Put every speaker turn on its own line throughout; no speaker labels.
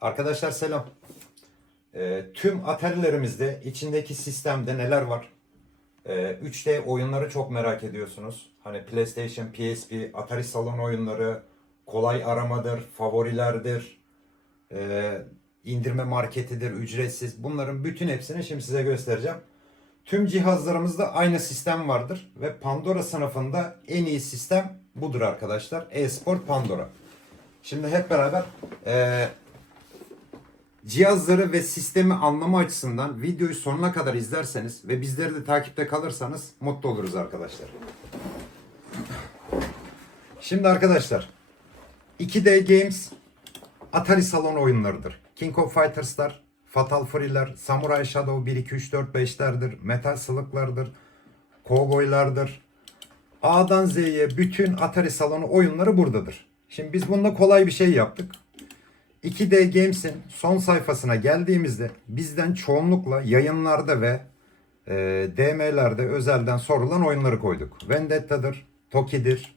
Arkadaşlar selam. Ee, tüm Atari'lerimizde içindeki sistemde neler var? Ee, 3D oyunları çok merak ediyorsunuz. Hani PlayStation, PSP, Atari salon oyunları, kolay aramadır, favorilerdir, ee, indirme marketidir, ücretsiz. Bunların bütün hepsini şimdi size göstereceğim. Tüm cihazlarımızda aynı sistem vardır ve Pandora sınıfında en iyi sistem budur arkadaşlar. eSport Pandora. Şimdi hep beraber ee, cihazları ve sistemi anlama açısından videoyu sonuna kadar izlerseniz ve bizleri de takipte kalırsanız mutlu oluruz arkadaşlar. Şimdi arkadaşlar 2D Games Atari salon oyunlarıdır. King of Fighters'lar, Fatal Fury'ler, Samurai Shadow 1, 2, 3, 4, 5'lerdir. Metal Slug'lardır. Cowboy'lardır. A'dan Z'ye bütün Atari salonu oyunları buradadır. Şimdi biz bunda kolay bir şey yaptık. 2D Games'in son sayfasına geldiğimizde bizden çoğunlukla yayınlarda ve e, DM'lerde özelden sorulan oyunları koyduk. Vendetta'dır, Toki'dir,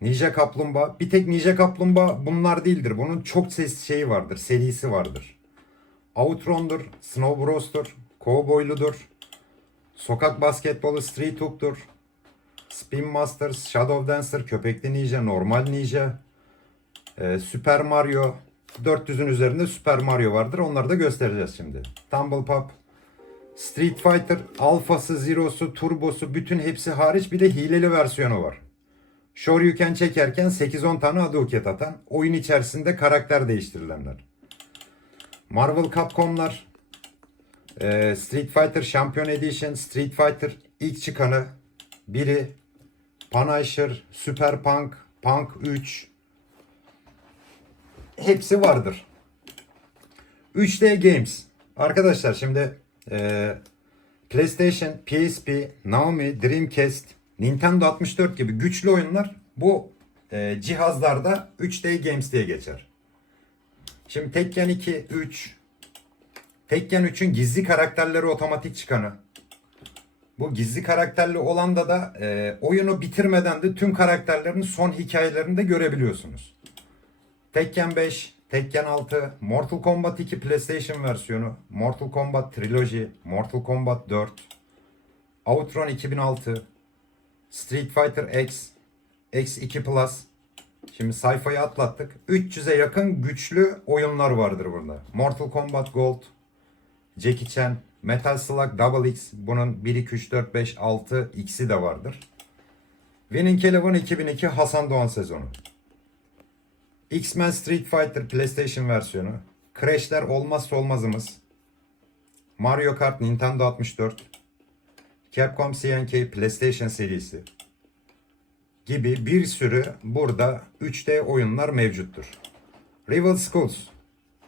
Ninja Kaplumbağa. Bir tek Ninja Kaplumbağa bunlar değildir. Bunun çok ses şeyi vardır, serisi vardır. Outrun'dur, Snow Bros'tur, Cowboy'ludur, Sokak Basketbolu Street Hoop'tur, Spin Masters, Shadow Dancer, Köpekli Ninja, Normal Ninja, ee, Super Mario 400'ün üzerinde Super Mario vardır. Onları da göstereceğiz şimdi. Tumble Pop, Street Fighter, Alpha'sı, Zero'su, Turbo'su bütün hepsi hariç bir de hileli versiyonu var. Shoryuken çekerken 8-10 tane Hadouken atan, oyun içerisinde karakter değiştirilenler. Marvel Capcom'lar, ee, Street Fighter Champion Edition, Street Fighter ilk çıkanı, biri, Punisher, Super Punk, Punk 3, hepsi vardır. 3D Games. Arkadaşlar şimdi e, PlayStation, PSP, Naomi, Dreamcast, Nintendo 64 gibi güçlü oyunlar bu e, cihazlarda 3D Games diye geçer. Şimdi Tekken 2, 3, Tekken 3'ün gizli karakterleri otomatik çıkanı. Bu gizli karakterli olanda da e, oyunu bitirmeden de tüm karakterlerin son hikayelerini de görebiliyorsunuz. Tekken 5, Tekken 6, Mortal Kombat 2 PlayStation versiyonu, Mortal Kombat Trilogy, Mortal Kombat 4, Outrun 2006, Street Fighter X, X2 Plus. Şimdi sayfayı atlattık. 300'e yakın güçlü oyunlar vardır burada. Mortal Kombat Gold, Jackie Chan, Metal Slug Double X. Bunun 1, 2, 3, 4, 5, 6 X'i de vardır. Winning Eleven 2002 Hasan Doğan sezonu. X-Men Street Fighter PlayStation versiyonu. Crash'ler olmazsa olmazımız. Mario Kart Nintendo 64. Capcom CNK PlayStation serisi. Gibi bir sürü burada 3D oyunlar mevcuttur. Rival Schools.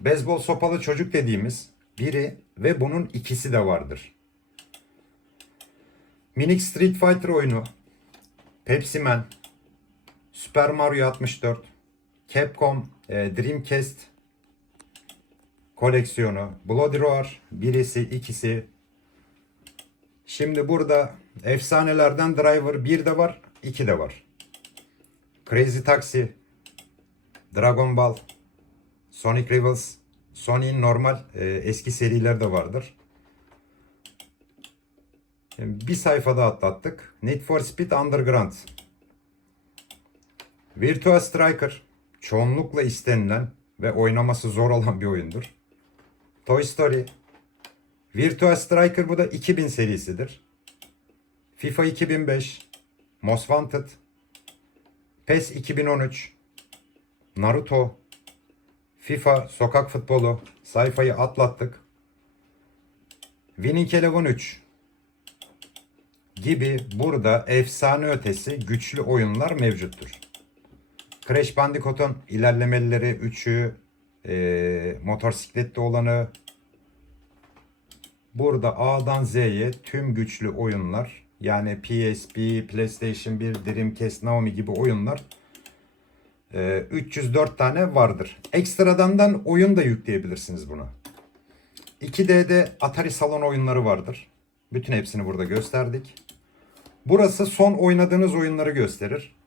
Beyzbol sopalı çocuk dediğimiz biri ve bunun ikisi de vardır. Minik Street Fighter oyunu. Pepsi Man. Super Mario 64. Capcom e, Dreamcast koleksiyonu, Bloody Roar birisi, ikisi. Şimdi burada efsanelerden Driver 1 de var, 2 de var. Crazy Taxi, Dragon Ball, Sonic Rivals, Sonic'in normal e, eski seriler de vardır. Bir sayfada atlattık. Need for Speed Underground. Virtua Striker çoğunlukla istenilen ve oynaması zor olan bir oyundur. Toy Story. Virtua Striker bu da 2000 serisidir. FIFA 2005. Most Wanted. PES 2013. Naruto. FIFA sokak futbolu. Sayfayı atlattık. Winning Eleven 3 gibi burada efsane ötesi güçlü oyunlar mevcuttur. Crash Bandicoot'un ilerlemelileri 3'ü, e, motosikletli olanı, burada A'dan Z'ye tüm güçlü oyunlar yani PSP, PlayStation 1, Dreamcast, Naomi gibi oyunlar e, 304 tane vardır. Ekstradan oyun da yükleyebilirsiniz buna. 2D'de Atari salon oyunları vardır. Bütün hepsini burada gösterdik. Burası son oynadığınız oyunları gösterir.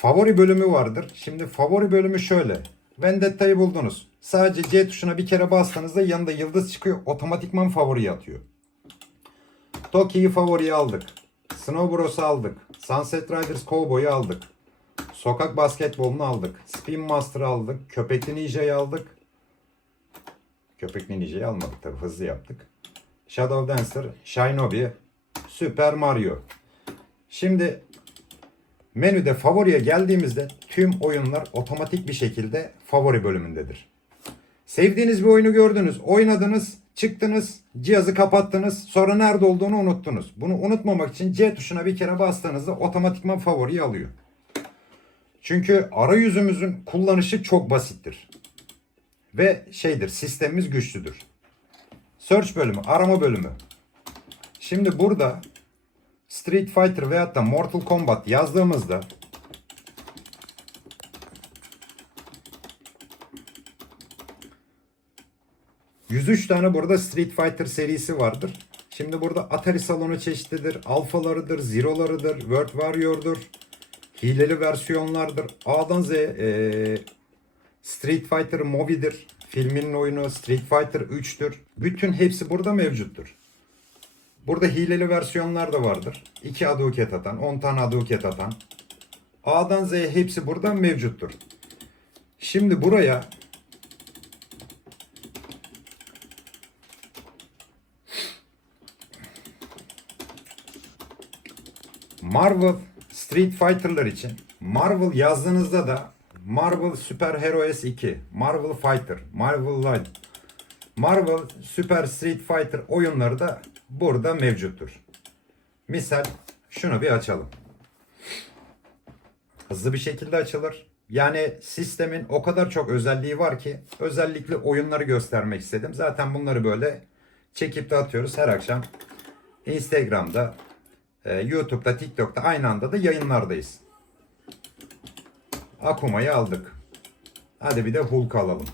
Favori bölümü vardır. Şimdi favori bölümü şöyle. Vendetta'yı buldunuz. Sadece C tuşuna bir kere bastığınızda yanında yıldız çıkıyor. Otomatikman favoriye atıyor. Toki'yi favoriye aldık. Snow Bros'u aldık. Sunset Riders Cowboy'u aldık. Sokak basketbolunu aldık. Spin Master'ı aldık. Köpekli Ninja'yı aldık. Köpekli Ninja'yı almadık tabi hızlı yaptık. Shadow Dancer, Shinobi, Super Mario. Şimdi menüde favoriye geldiğimizde tüm oyunlar otomatik bir şekilde favori bölümündedir. Sevdiğiniz bir oyunu gördünüz, oynadınız, çıktınız, cihazı kapattınız, sonra nerede olduğunu unuttunuz. Bunu unutmamak için C tuşuna bir kere bastığınızda otomatikman favoriyi alıyor. Çünkü arayüzümüzün kullanışı çok basittir. Ve şeydir, sistemimiz güçlüdür. Search bölümü, arama bölümü. Şimdi burada Street Fighter veyahut da Mortal Kombat yazdığımızda ...103 tane burada Street Fighter serisi vardır. Şimdi burada Atari salonu çeşididir, alfalarıdır, zero'larıdır, World Warrior'dur, hileli versiyonlardır. A'dan Z'ye eee, Street Fighter Movie'dir. Filminin oyunu Street Fighter 3'tür. Bütün hepsi burada mevcuttur. Burada hileli versiyonlar da vardır. 2 aduket atan, 10 tane aduket atan. A'dan Z'ye hepsi burada mevcuttur. Şimdi buraya Marvel Street Fighter'lar için Marvel yazdığınızda da Marvel Super Heroes 2, Marvel Fighter, Marvel Light, Marvel Super Street Fighter oyunları da burada mevcuttur. Misal şunu bir açalım. Hızlı bir şekilde açılır. Yani sistemin o kadar çok özelliği var ki özellikle oyunları göstermek istedim. Zaten bunları böyle çekip de atıyoruz her akşam. Instagram'da, e, YouTube'da, TikTok'ta aynı anda da yayınlardayız. Akuma'yı aldık. Hadi bir de Hulk alalım.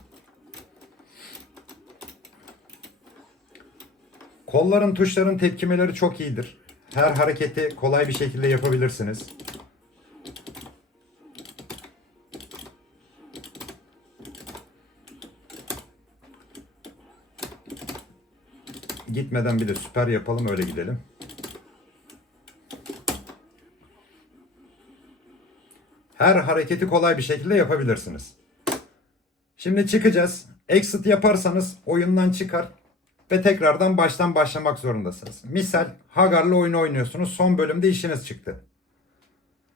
Kolların tuşların tepkimeleri çok iyidir. Her hareketi kolay bir şekilde yapabilirsiniz. Gitmeden bir de süper yapalım öyle gidelim. Her hareketi kolay bir şekilde yapabilirsiniz. Şimdi çıkacağız. Exit yaparsanız oyundan çıkar ve tekrardan baştan başlamak zorundasınız. Misal Hagar'la oyunu oynuyorsunuz. Son bölümde işiniz çıktı.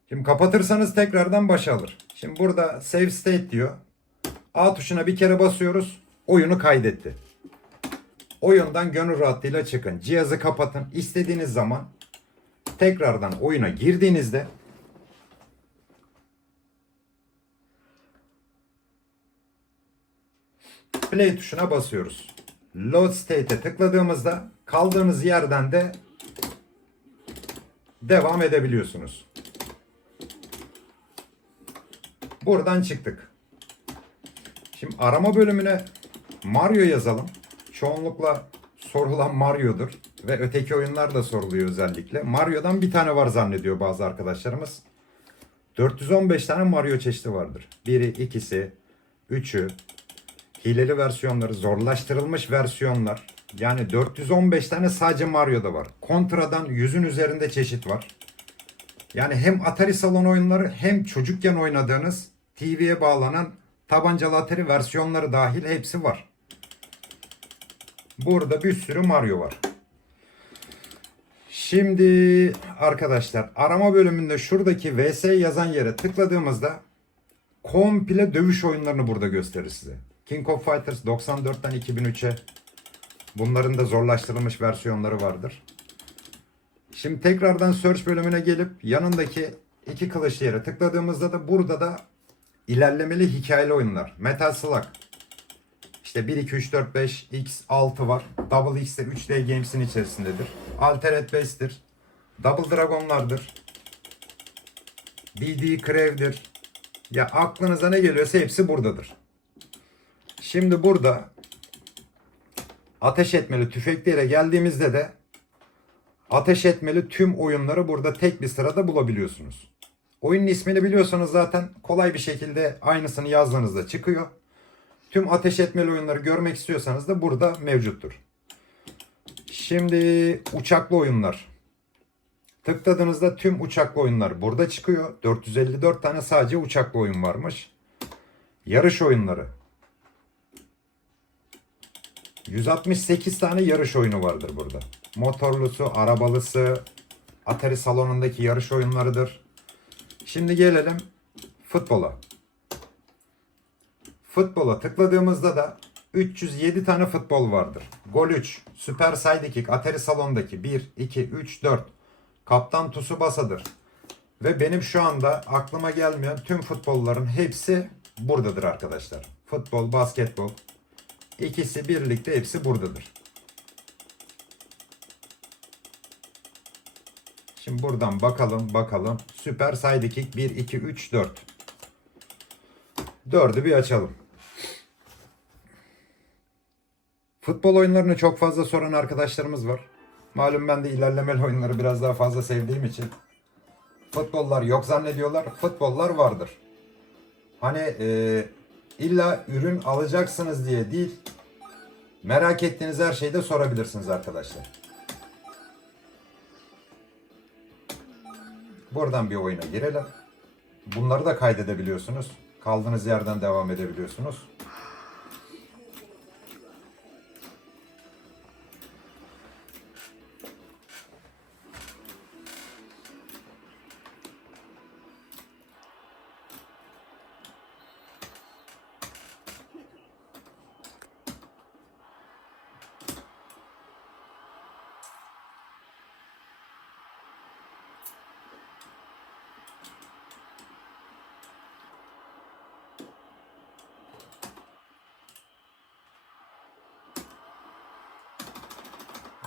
Şimdi kapatırsanız tekrardan başa alır. Şimdi burada save state diyor. A tuşuna bir kere basıyoruz. Oyunu kaydetti. Oyundan gönül rahatlığıyla çıkın. Cihazı kapatın. İstediğiniz zaman tekrardan oyuna girdiğinizde play tuşuna basıyoruz. Load state'e tıkladığımızda kaldığınız yerden de devam edebiliyorsunuz. Buradan çıktık. Şimdi arama bölümüne Mario yazalım. Çoğunlukla sorulan Mario'dur. Ve öteki oyunlar da soruluyor özellikle. Mario'dan bir tane var zannediyor bazı arkadaşlarımız. 415 tane Mario çeşidi vardır. Biri, ikisi, üçü, hileli versiyonları, zorlaştırılmış versiyonlar. Yani 415 tane sadece Mario'da var. Contra'dan yüzün üzerinde çeşit var. Yani hem Atari salon oyunları hem çocukken oynadığınız TV'ye bağlanan tabancalı Atari versiyonları dahil hepsi var. Burada bir sürü Mario var. Şimdi arkadaşlar arama bölümünde şuradaki VS yazan yere tıkladığımızda komple dövüş oyunlarını burada gösterir size. King of Fighters 94'ten 2003'e bunların da zorlaştırılmış versiyonları vardır. Şimdi tekrardan search bölümüne gelip yanındaki iki kılıçlı yere tıkladığımızda da burada da ilerlemeli hikayeli oyunlar. Metal Slug. İşte 1, 2, 3, 4, 5, X, 6 var. Double X de 3D Games'in içerisindedir. Altered Beast'tir. Double Dragon'lardır. BD Crave'dir. Ya aklınıza ne geliyorsa hepsi buradadır. Şimdi burada ateş etmeli tüfekli yere geldiğimizde de ateş etmeli tüm oyunları burada tek bir sırada bulabiliyorsunuz. Oyunun ismini biliyorsanız zaten kolay bir şekilde aynısını yazdığınızda çıkıyor. Tüm ateş etmeli oyunları görmek istiyorsanız da burada mevcuttur. Şimdi uçaklı oyunlar. Tıkladığınızda tüm uçaklı oyunlar burada çıkıyor. 454 tane sadece uçaklı oyun varmış. Yarış oyunları. 168 tane yarış oyunu vardır burada. Motorlusu, arabalısı, Atari salonundaki yarış oyunlarıdır. Şimdi gelelim futbola. Futbola tıkladığımızda da 307 tane futbol vardır. Gol 3, Süper Sidekick, Atari salondaki 1, 2, 3, 4. Kaptan Tsubasa'dır. Ve benim şu anda aklıma gelmeyen tüm futbolların hepsi buradadır arkadaşlar. Futbol, basketbol. İkisi birlikte hepsi buradadır. Şimdi buradan bakalım bakalım. Süper Sidekick 1, 2, 3, 4. 4'ü bir açalım. Futbol oyunlarını çok fazla soran arkadaşlarımız var. Malum ben de ilerlemeli oyunları biraz daha fazla sevdiğim için. Futbollar yok zannediyorlar. Futbollar vardır. Hani e, illa ürün alacaksınız diye değil. Merak ettiğiniz her şeyi de sorabilirsiniz arkadaşlar. Buradan bir oyuna girelim. Bunları da kaydedebiliyorsunuz. Kaldığınız yerden devam edebiliyorsunuz.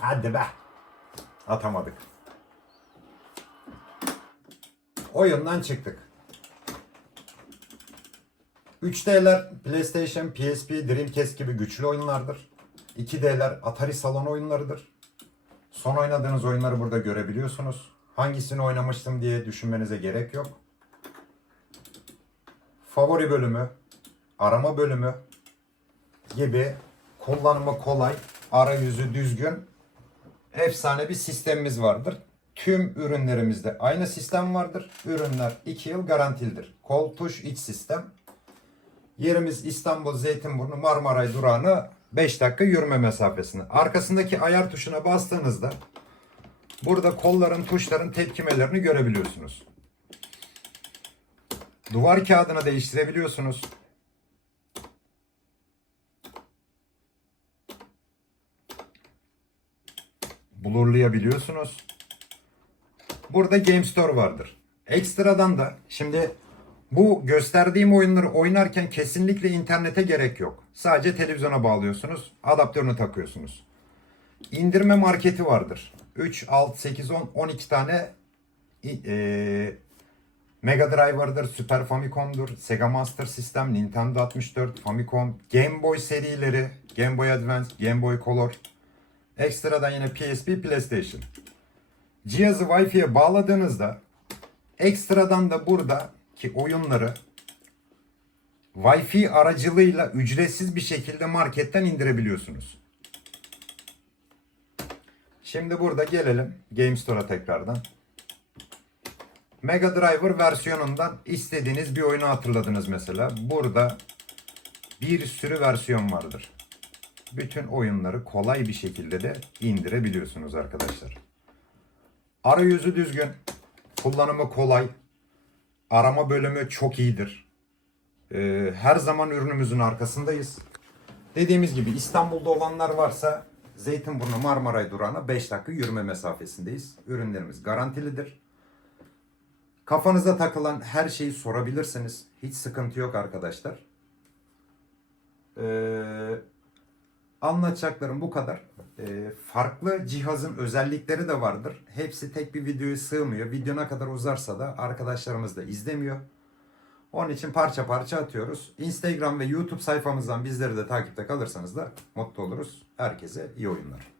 Hadi be. Atamadık. Oyundan çıktık. 3D'ler PlayStation, PSP, Dreamcast gibi güçlü oyunlardır. 2D'ler Atari salon oyunlarıdır. Son oynadığınız oyunları burada görebiliyorsunuz. Hangisini oynamıştım diye düşünmenize gerek yok. Favori bölümü, arama bölümü gibi kullanımı kolay, arayüzü düzgün, efsane bir sistemimiz vardır. Tüm ürünlerimizde aynı sistem vardır. Ürünler 2 yıl garantilidir. Kol tuş iç sistem. Yerimiz İstanbul Zeytinburnu Marmaray durağına 5 dakika yürüme mesafesinde. Arkasındaki ayar tuşuna bastığınızda burada kolların, tuşların tepkimelerini görebiliyorsunuz. Duvar kağıdını değiştirebiliyorsunuz. Blurlayabiliyorsunuz. Burada Game Store vardır. Ekstradan da şimdi bu gösterdiğim oyunları oynarken kesinlikle internete gerek yok. Sadece televizyona bağlıyorsunuz. Adaptörünü takıyorsunuz. İndirme marketi vardır. 3, 6, 8, 10, 12 tane e, Mega Drive vardır, Super Famicom'dur, Sega Master System, Nintendo 64, Famicom, Game Boy serileri, Game Boy Advance, Game Boy Color. Ekstradan yine PSP, PlayStation. Cihazı Wi-Fi'ye bağladığınızda ekstradan da buradaki oyunları Wi-Fi aracılığıyla ücretsiz bir şekilde marketten indirebiliyorsunuz. Şimdi burada gelelim Game Store'a tekrardan. Mega Driver versiyonundan istediğiniz bir oyunu hatırladınız mesela. Burada bir sürü versiyon vardır. Bütün oyunları kolay bir şekilde de indirebiliyorsunuz arkadaşlar. Arayüzü düzgün, kullanımı kolay, arama bölümü çok iyidir. Ee, her zaman ürünümüzün arkasındayız. Dediğimiz gibi İstanbul'da olanlar varsa Zeytinburnu Marmaray durağına 5 dakika yürüme mesafesindeyiz. Ürünlerimiz garantilidir. Kafanıza takılan her şeyi sorabilirsiniz. Hiç sıkıntı yok arkadaşlar. Ee, anlatacaklarım bu kadar. Ee, farklı cihazın özellikleri de vardır. Hepsi tek bir videoya sığmıyor. Video ne kadar uzarsa da arkadaşlarımız da izlemiyor. Onun için parça parça atıyoruz. Instagram ve YouTube sayfamızdan bizleri de takipte kalırsanız da mutlu oluruz. Herkese iyi oyunlar.